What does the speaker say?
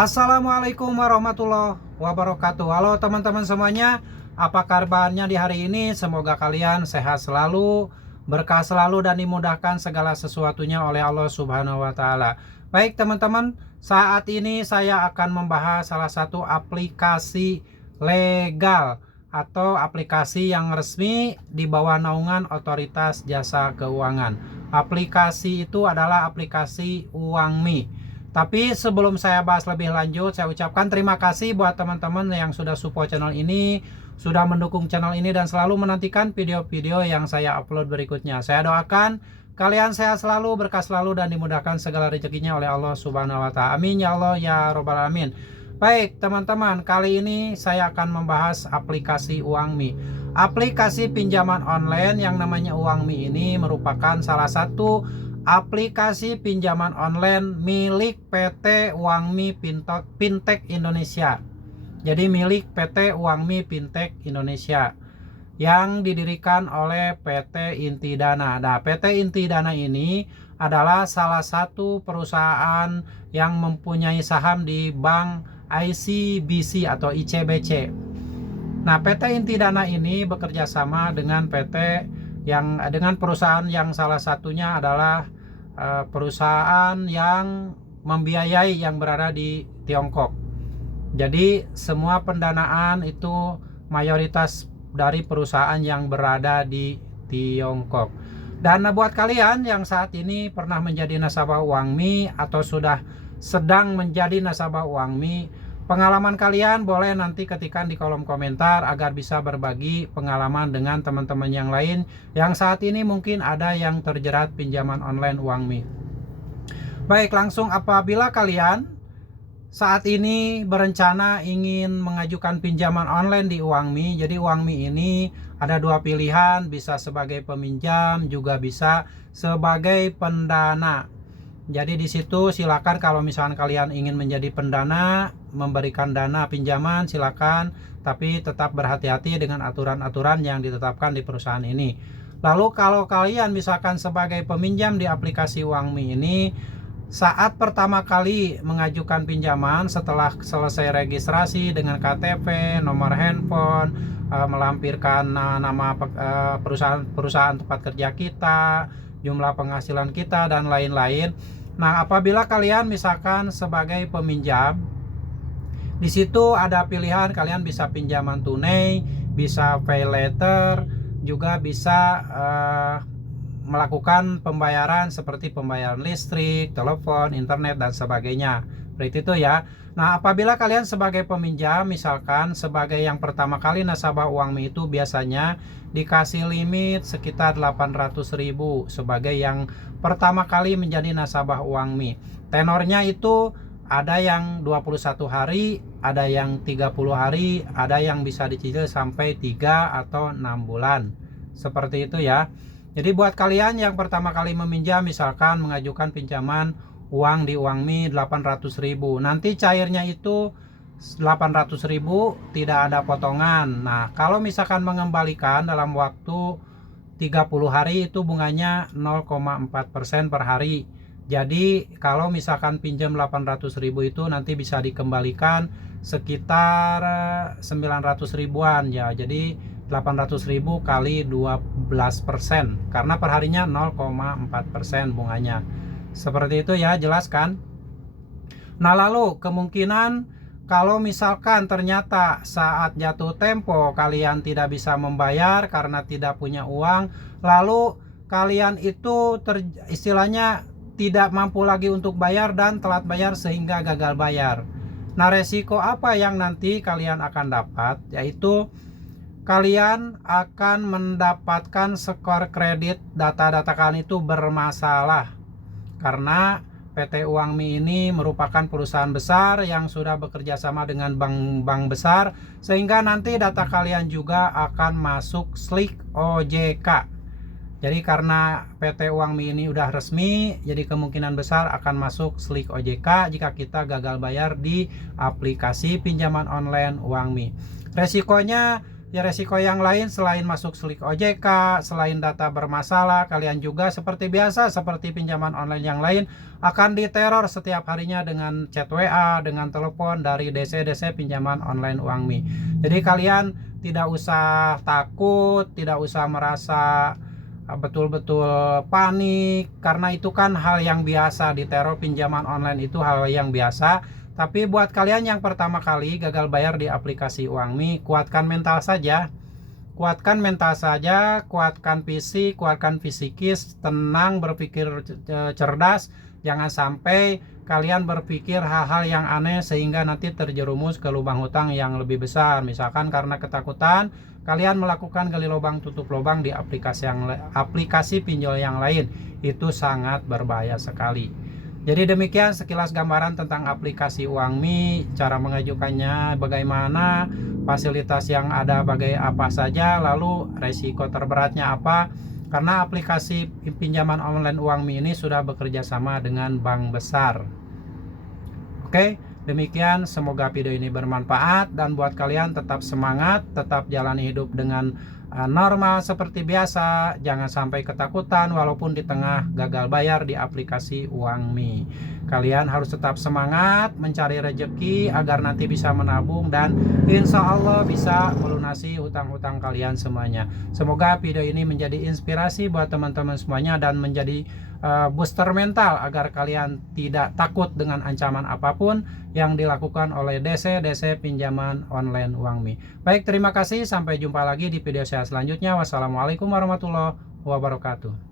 Assalamualaikum warahmatullahi wabarakatuh. Halo teman-teman semuanya, apa kabarnya di hari ini? Semoga kalian sehat selalu, berkah selalu, dan dimudahkan segala sesuatunya oleh Allah Subhanahu wa Ta'ala. Baik teman-teman, saat ini saya akan membahas salah satu aplikasi legal atau aplikasi yang resmi di bawah naungan Otoritas Jasa Keuangan. Aplikasi itu adalah aplikasi Uangmi. Tapi sebelum saya bahas lebih lanjut, saya ucapkan terima kasih buat teman-teman yang sudah support channel ini, sudah mendukung channel ini, dan selalu menantikan video-video yang saya upload berikutnya. Saya doakan kalian sehat selalu, berkah selalu, dan dimudahkan segala rezekinya oleh Allah Subhanahu wa Ta'ala. Amin ya Allah ya Robbal Alamin. Baik teman-teman, kali ini saya akan membahas aplikasi Uangmi. Aplikasi pinjaman online yang namanya Uangmi ini merupakan salah satu aplikasi pinjaman online milik PT Uangmi Fintech Indonesia. Jadi milik PT Uangmi Fintech Indonesia yang didirikan oleh PT Intidana. Nah, PT Intidana ini adalah salah satu perusahaan yang mempunyai saham di Bank ICBC atau ICBC. Nah, PT Intidana ini bekerja sama dengan dengan perusahaan yang salah satunya adalah perusahaan yang membiayai yang berada di Tiongkok. Jadi semua pendanaan itu mayoritas dari perusahaan yang berada di Tiongkok. Dan buat kalian yang saat ini pernah menjadi nasabah Uangmi atau sudah sedang menjadi nasabah Uangmi, pengalaman kalian boleh nanti ketikkan di kolom komentar agar bisa berbagi pengalaman dengan teman-teman yang lain yang saat ini mungkin ada yang terjerat pinjaman online Uangmi. Baik, langsung apabila kalian saat ini berencana ingin mengajukan pinjaman online di Uangmi, jadi Uangmi ini ada dua pilihan, bisa sebagai peminjam juga bisa sebagai pendana. Jadi di situ silakan kalau misalkan kalian ingin menjadi pendana, memberikan dana pinjaman silakan, tapi tetap berhati-hati dengan aturan-aturan yang ditetapkan di perusahaan ini. Lalu kalau kalian misalkan sebagai peminjam di aplikasi Uangmi ini, saat pertama kali mengajukan pinjaman setelah selesai registrasi dengan KTP, nomor handphone, melampirkan nama perusahaan tempat kerja kita, jumlah penghasilan kita, dan lain-lain. Nah, apabila kalian misalkan sebagai peminjam, di situ ada pilihan kalian bisa pinjaman tunai, bisa pay later, juga bisa melakukan pembayaran seperti pembayaran listrik, telepon, internet, dan sebagainya. Seperti itu ya. Nah, apabila kalian sebagai peminjam, misalkan sebagai yang pertama kali nasabah Uangmi itu biasanya dikasih limit sekitar 800.000 sebagai yang pertama kali menjadi nasabah Uangmi. Tenornya itu ada yang 21 hari, ada yang 30 hari, ada yang bisa dicicil sampai 3 atau 6 bulan. Seperti itu ya. Jadi buat kalian yang pertama kali meminjam, misalkan mengajukan pinjaman uang di Uangmi 800.000, nanti cairnya itu 800.000, tidak ada potongan. Nah, kalau misalkan mengembalikan dalam waktu 30 hari itu bunganya 0,4% per hari. Jadi kalau misalkan pinjam 800.000 itu nanti bisa dikembalikan sekitar 900 ribuan ya. Jadi 800.000 kali 12%, karena perharinya 0,4% bunganya. Seperti itu ya, jelas kan? Nah, lalu kemungkinan kalau misalkan ternyata saat jatuh tempo kalian tidak bisa membayar karena tidak punya uang, lalu kalian itu istilahnya tidak mampu lagi untuk bayar dan telat bayar sehingga gagal bayar. Nah, resiko apa yang nanti kalian akan dapat, yaitu kalian akan mendapatkan skor kredit, data-data kalian itu bermasalah karena PT Uangmi ini merupakan perusahaan besar yang sudah bekerja sama dengan bank-bank besar, sehingga nanti data kalian juga akan masuk SLIK OJK. Jadi karena PT Uangmi ini udah resmi, jadi kemungkinan besar akan masuk SLIK OJK jika kita gagal bayar di aplikasi pinjaman online Uangmi. Resikonya Ya resiko yang lain selain masuk slik OJK, selain data bermasalah, kalian juga seperti biasa, seperti pinjaman online yang lain, akan diteror setiap harinya dengan chat WA, dengan telepon dari DC-DC pinjaman online UangMi. Jadi kalian tidak usah takut, tidak usah merasa betul-betul panik, karena itu kan hal yang biasa. Diteror pinjaman online itu hal yang biasa. Tapi buat kalian yang pertama kali gagal bayar di aplikasi UangMi, kuatkan mental saja. Kuatkan mental saja, kuatkan fisik, kuatkan fisikis, tenang, berpikir cerdas. Jangan sampai kalian berpikir hal-hal yang aneh sehingga nanti terjerumus ke lubang hutang yang lebih besar. Misalkan karena ketakutan, kalian melakukan gali lubang tutup lubang di aplikasi pinjol yang lain. Itu sangat berbahaya sekali. Jadi demikian sekilas gambaran tentang aplikasi UangMi, cara mengajukannya bagaimana, fasilitas yang ada apa saja, lalu resiko terberatnya apa. Karena aplikasi pinjaman online UangMi ini sudah bekerja sama dengan bank besar. Oke, demikian semoga video ini bermanfaat dan buat kalian tetap semangat, tetap jalani hidup dengan normal seperti biasa. Jangan sampai ketakutan walaupun di tengah gagal bayar di aplikasi UangMi. Kalian harus tetap semangat mencari rezeki agar nanti bisa menabung dan insya Allah bisa melunasi hutang-hutang kalian semuanya. Semoga video ini menjadi inspirasi buat teman-teman semuanya dan menjadi booster mental agar kalian tidak takut dengan ancaman apapun yang dilakukan oleh DC pinjaman online UangMi. Baik, terima kasih, sampai jumpa lagi di video saya selanjutnya. Wassalamualaikum warahmatullahi wabarakatuh.